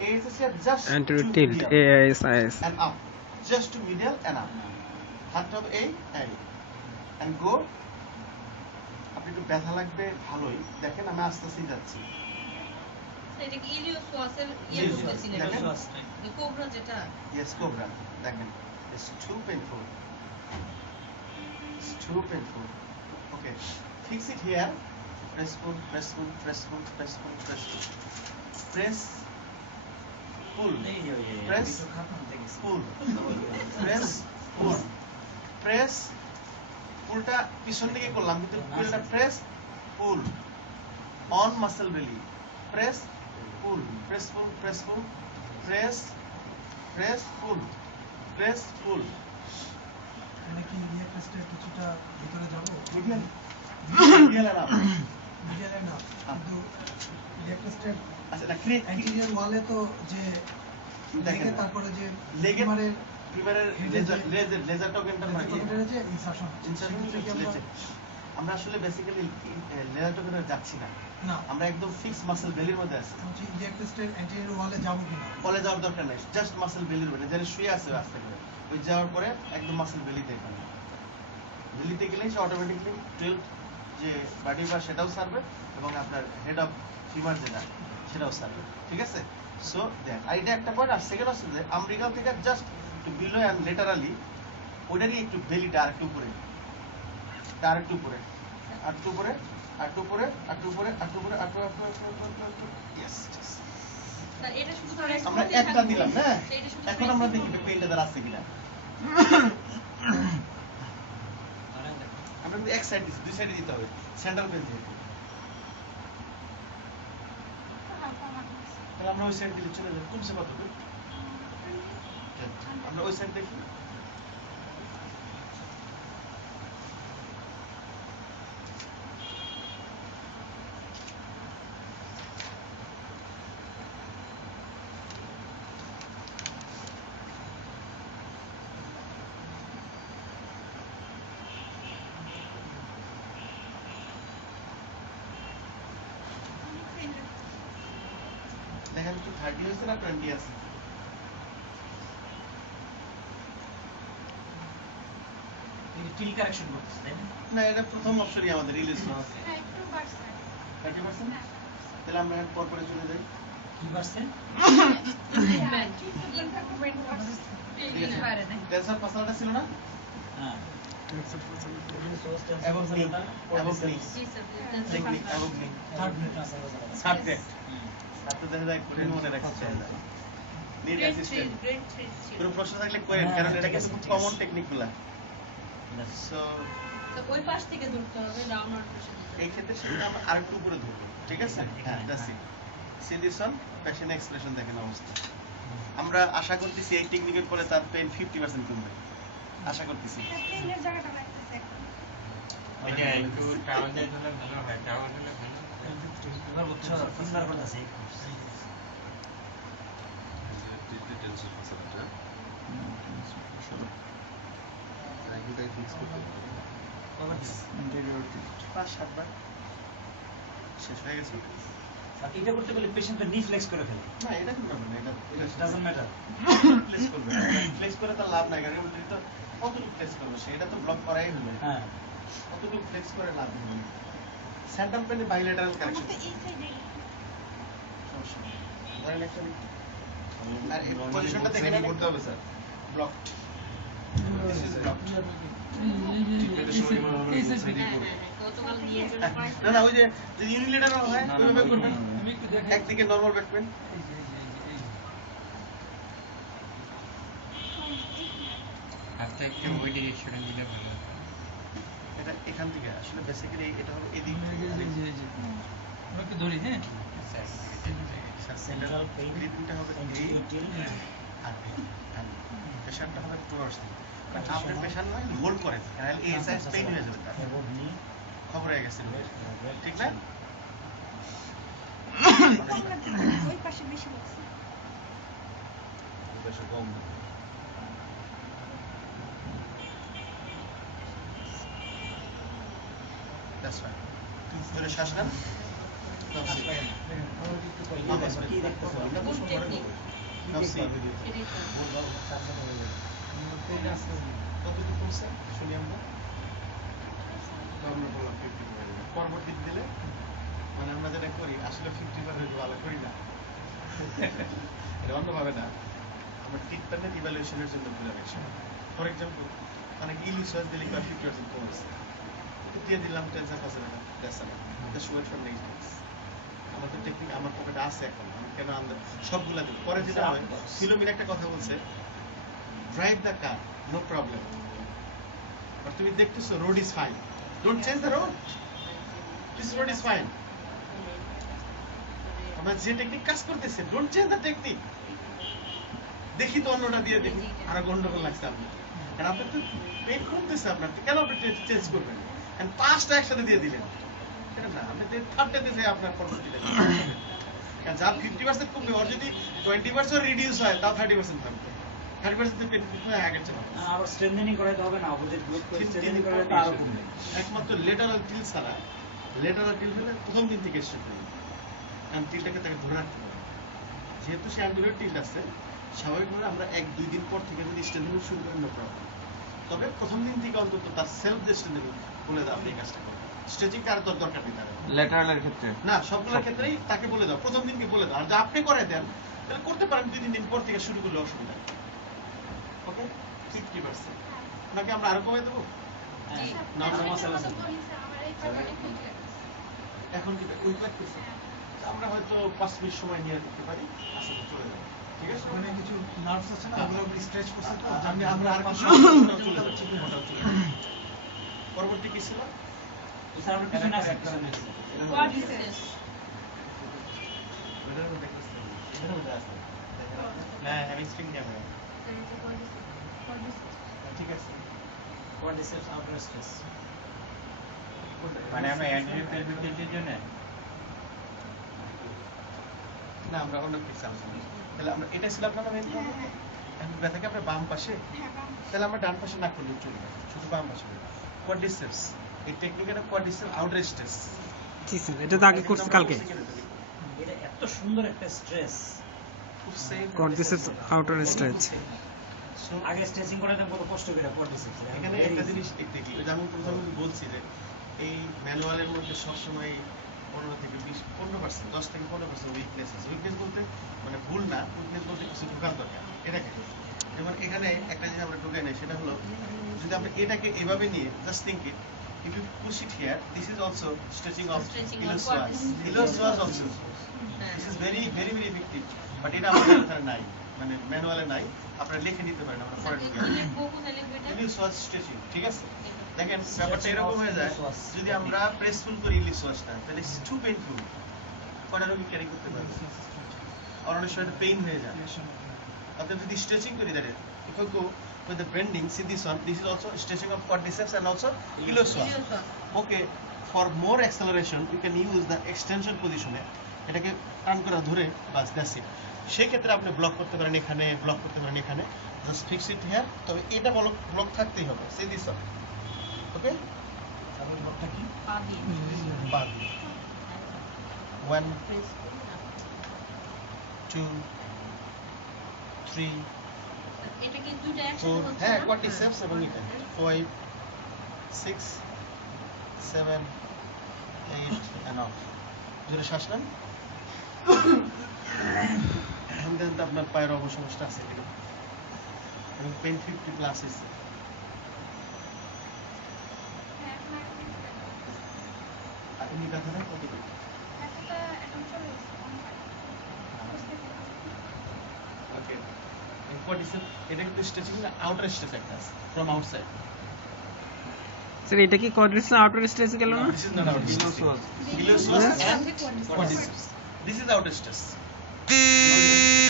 AS is here just and to to tilt medial AIS and up, just to medial and up. হাতটা হবে এই and go. আপনি একটু ব্যথা লাগবে ভালোই, দেখেন আমি আস্তে আস্তে যাচ্ছি। এটা কি ইলিয়াস ওয়াসের ইয়ে করতেছি না, এটা কোবরা যেটা। Yes, cobra. দেখেন, it's too painful. It's too painful. Okay, fix it here. Press pull, press pull, press pull, press pull, press pull. Press pull. Press pull. Press pull. Press পুলটা পিছন দিকে করলাম কিন্তু পুলটা প্রেস পুল অন মাসল বেলি press পুল press পুল press পুল press press পুল press পুল মানে কি react টেস্টে কিছুটা ভিতরে যাব মিডিয়াল না মিডিয়ালে না কিন্তু রিয়াক্ট টেস্টে আচ্ছা না ক্রিয়েট অ্যান্টিরিয়র ওয়ালে তো যে লেগে তারপরে যে লেগের প্রিমারের লেজারটাও এন্টার করে যে ইনসারশন লেজার আমরা আসলে বেসিক্যালি লেজারটা করে যাচ্ছি না আমরা একদম ফিক্স মাসল বেলির মধ্যে আছি রিয়াক্ট টেস্টের অ্যান্টিরিয়র ওয়ালে যাব কিনা ওয়ালে যাওয়ার দরকার নাই জাস্ট মাসল বেলির মধ্যে যেন শুয়ে আছে আস্তে করে ওই যাওয়ার পরে একদম মাসল বেলিতে এখানে বেলিতে গেলেই সে অটোমেটিক্যালি টিল্ট যে বডি বা সেটাও সারবে এবং আপনার হেড অফ ফিমার যেটা সেটাও সারবে ঠিক আছে সো দেখ আইডিয়া একটা পয়েন্ট আর সেকেন্ড হচ্ছে যে আম্ব্রিকাল থেকে জাস্ট একটু বিলো অ্যান্ড লেটারালি ওটারই একটু বেলিটা আর একটু উপরে একটু উপরে আর একটু উপরে আর একটু উপরে আর একটু উপরে আর একটু উপরে আর একটু ইয়েস স্যার এটা শুধু ধরে আমরা একটা দিলাম হ্যাঁ এখন আমরা দেখি পেইনটা দ্বারা আছে কিনা আমরা কিন্তু এক সাইড দিছি দুই সাইডে দিতে হবে সেন্ট্রাল পেজ দিয়ে তাহলে আমরা ওই সাইড দিলে চলে যাবে কমসে কত দূর আমরা ওই সাইড দেখি দেখেন তো 30 হয়েছে না 20 আছে টিল কারেকশন করতেছে তাই না এটা প্রথম অপশনই আমাদের রিলিজ আছে একটু বাড়ছে 30% তাহলে আমরা পর পরে চলে যাই কি পার্সেন্ট টেনসর পাসলটা ছিল না হ্যাঁ এবং টেকনিক এবং সাবজেক্ট সাথে দেখা যায় কোন মনে রাখতে চাই নিড অ্যাসিস্ট্যান্ট কোনো প্রশ্ন থাকলে কোয়েন কারণ এটা কিন্তু খুব কমন টেকনিকগুলা সো ওই পাশ থেকে ধরতে হবে ডাউনওয়ার্ড প্রেসার এই ক্ষেত্রে সেটা আমরা আরেকটু উপরে ধরব ঠিক আছে হ্যাঁ that's it C this one passion expression দেখেন অবস্থা আমরা আশা করতেছি এই টেকনিকের পরে তার পেইন 50% কমবে আশা করতেছি পেইনের জায়গাটা লাগতেছে এটা একটু টাওয়ার দিয়ে দিলে ভালো হয় টাওয়ার দিলে ভালো এবার বুঝছো সুন্দর করতেছে টেনসর পাসলটা এটাই ফিক্স করতে পাঁচ সাতবার শেষ হয়ে গেছে আর এটা করতে গেলে পেশেন্টটা নি ফ্লেক্স করে ফেলে না এটা কি করবে না এটা ডাজন্ট ম্যাটার ফ্লেক্স করবে ফ্লেক্স করে তার লাভ নাই কারণ এটা তো কতটুকু ফ্লেক্স করবে সেটা তো ব্লক করাই হলো হ্যাঁ কতটুকু ফ্লেক্স করে লাভ নেই সেন্ট্রাল পেনে বাইলেটারাল কারেকশন সমস্যা নেই ধরেন একটা আর এই পজিশনটা দেখে নিতে করতে হবে sir blocked this is blocked না না ওই যে ইউনিলেটার হয় ওইভাবে করবেন একদিকে নরমাল রাখবেন হাতটা একটু ওই ডিরেকশনে দিলে ভালো এটা এখান থেকে আসলে বেসিক্যালি এটা হবে এদিক আমরা একটু ধরি হ্যাঁ সেন্ট্রাল ব্রিথিংটা হবে টিল আর প্রেশারটা হবে টুয়ার্ডস আপনি প্রেশার নয় হোল্ড করেন তাহলে এই সাইজ পেইন হয়ে যাবে তার খবর হয়ে গেছে ঠিক না ওই পাশে বেশি লাগছে প্রেশার কম দ্যাটস রাইট ধরে শ্বাস নেন কি দেখতেছ Now see video. এটাই তো। কতটুকু কমছে শুনি আমরা? তো আমরা বললাম 50%। পরবর্তী দিলে মানে আমরা যেটা করি আসলে 50% ভালো করি না। এটা অন্যভাবে না, আমরা ট্রিটমেন্টের ইভ্যালুয়েশনের জন্য বলে রাখছি। ফর এক্সাম্পল মানে ইলিউশন দিলে 50% কমেছে, তো দিয়ে দিলাম টেনশন ফ্যাসিলিটি দ্যাটস না দ্য শুয়ার ফর নেক্সট। আমার তো টেকনিক আমার পকেটে আছে এখন, আমি কেন আমরা সবগুলা দেব। পরে যেটা হয় ফিলোমিন একটা কথা বলছে, drive the car no problem, but তুমি দেখতেছো road is fine, don't change the road, this road is fine. আমরা যে টেকনিক কাজ করতেছে ডোন্ট চেঞ্জ দ্য টেকনিক। দেখি তো অন্যটা দিয়ে দেখি আরো গন্ডগোল লাগছে আপনার, কারণ আপনার তো পেন করতেছে আপনার, কেন আপনি চেঞ্জ করবেন? এন্ড পাঁচটা একসাথে দিয়ে দিলেন, এটা না, আপনি থার্ডটা দিয়ে আপনার পরবর্তীটা কারণ যার 50% কমবে, ওর যদি 20% রিডিউস হয় তাও 30% থাকবে, 30% তো পেন হয়ে আগের চেয়ে হবে। আবার স্ট্রেনথেনিং করাইতে হবে না, অপোজিট গ্রুপ করে স্ট্রেনথেনিং করাইতে আরো কমবে। একমাত্র লেটারাল টিল ছাড়া, লেটারাল টিল হলে প্রথম দিন থেকে স্টার্ট করবে, কারণ টিলটাকে তাকে ধরে রাখতে হবে। যেহেতু সে অ্যাঙ্গুলার টিল আছে, স্বাভাবিকভাবে আমরা 1-2 দিন পর থেকে যদি স্ট্রেনথেনিং শুরু করেন না প্রবলেম, তবে প্রথম দিন থেকে অন্তত তার সেলফ যে স্ট্রেনথেনিং বলে দাও আপনি এই কাজটা করেন, স্ট্রেচিং কার তোর দরকার নেই তার ল্যাটারালের ক্ষেত্রে না, সবগুলোর ক্ষেত্রেই তাকে বলে দাও, প্রথম দিনকে বলে দাও। আর যদি আপনি করে দেন তাহলে করতে পারেন 2-3 দিন পর থেকে শুরু করলে অসুবিধা নেই। ওকে 50% নাকি আমরা আরো কমে দেবো? হ্যাঁ, না, না সমস্যা আছে। আমার এই পাশে অনেক ঠিক লাগছে। এখন কি উইক লাগতেছে? আমরা হয়তো 5 মিনিট সময় নিয়ে করতে পারি, আসলে চলে যাবে, ঠিক আছে? ওখানে কিছু নার্ভস আছে না, ওগুলো স্ট্রেচ করছে তো আমরা আর কিছু চলে যাচ্ছি, পরবর্তী কি ছিল? স্যার আমরা পিছনে আসি, পিছনে আসি। কোয়াড্রিসেপস। এটার মধ্যে দেখতেছি, এটার মধ্যে আছে, না হ্যামস্ট্রিং ক্যামেরা ঠিক আছে। Quadriceps outer stress. মানে আমরা অ্যান্টিরিয়র পেলভিক টিল্টের জন্য না, আমরা অন্য কিছু আলোচনা করি। তাহলে আমরা এটা ছিল আপনার মেইন প্রবলেম। এখন ব্যথাকে আমরা বাম পাশে, হ্যাঁ, বাম। তাহলে আমরা ডান পাশে না করলে চলবে, শুধু বাম পাশে। কোয়াড্রিসেপস, এই টেকনিকের কোয়াড্রিসেপস আউটার স্ট্রেস। জি স্যার, এটা তো আগে করছি কালকে। এটা এত সুন্দর একটা স্ট্রেস। Quadriceps outer stretch. আগে স্ট্রেচিং করাইতাম কত কষ্ট করে কোয়াড্রিসেপস। এখানে একটা জিনিস দেখতে কি, যেমন প্রথমে বলছি যে এই ম্যানুয়ালের মধ্যে সবসময় 15 থেকে 10% 10 থেকে 15% উইকনেস আছে। উইকনেস বলতে মানে ভুল না, উইকনেস বলতে কিছু ঢোকার দরকার। এটাকে যেমন এখানে একটা জিনিস আমরা ঢুকে নেই, সেটা হলো যদি আমরা এটাকে এভাবে নিয়ে just think it, if you push it here, this is also stretching of Stretching of iliopsoas. quadriceps. Iliopsoas also. হ্যাঁ। This is very very very effective. But এটা আমাদের এখানে নাই, মানে ম্যানুয়ালে নাই, আপনারা লিখে নিতে পারেন, আমরা পরে লিখে এখানে বহুতে লিখবে এটা। ইলিওসোয়াস স্ট্রেচিং, ঠিক আছে? দেখেন ব্যাপারটা এরকম হয়ে যায়, যদি আমরা প্রেসফুল করি ইলিওসোয়াসটা তাহলে ইটস টু পেইনফুল, কটা রোগী ক্যারি করতে পারবে, আর অনেক সময় পেইন হয়ে যায়। অর্থাৎ যদি স্ট্রেচিং করি তাহলে if you go with the bending, see this one, this is also stretching of quadriceps and also iliopsoas. Okay, for more acceleration you can use the extension position এ এটাকে টান করে ধরে বাস দ্যাটস ইট। সেই ক্ষেত্রে আপনি block করতে পারেন এখানে, ব্লক করতে পারেন এখানে, জাস্ট ফিক্স ইট হিয়ার। তবে এটা ব্লক থাকতেই হবে, সে দিস ওকে। তারপর ব্লকটা কি? পা দিয়ে। বাদ 1 প্রেস করে না। 2 3 এটা কি দুটো একসাথে 4 হচ্ছে হ্যাঁ না? কোয়াড্রিসেপস এবং এটা 5 6 7 8 and off। জোরে শ্বাস নেন। দেন তো আপনার পায়ের অবসমস্যা আছে কিনা, এবং পেন 50 প্লাস আছে। হ্যাঁ, এখন আর কিছু লাগবে না। আর এমনি ব্যথাটা কতটুকু? ব্যথাটা এখন চলে গেছে, অনেক আগে। বুঝতে পেরেছি। ওকে, কোয়াড্রিসেপস এটা কিন্তু স্ট্রেচিং না, আউটার স্ট্রেচ একটা আছে ফ্রম আউটসাইড। স্যার এটা কি কোয়াড্রিসেপস আউটার স্ট্রেচ গেল না? This is not outer stress. Iliopsoas. Iliopsoas and Quadriceps. quadriceps. This is outer stress.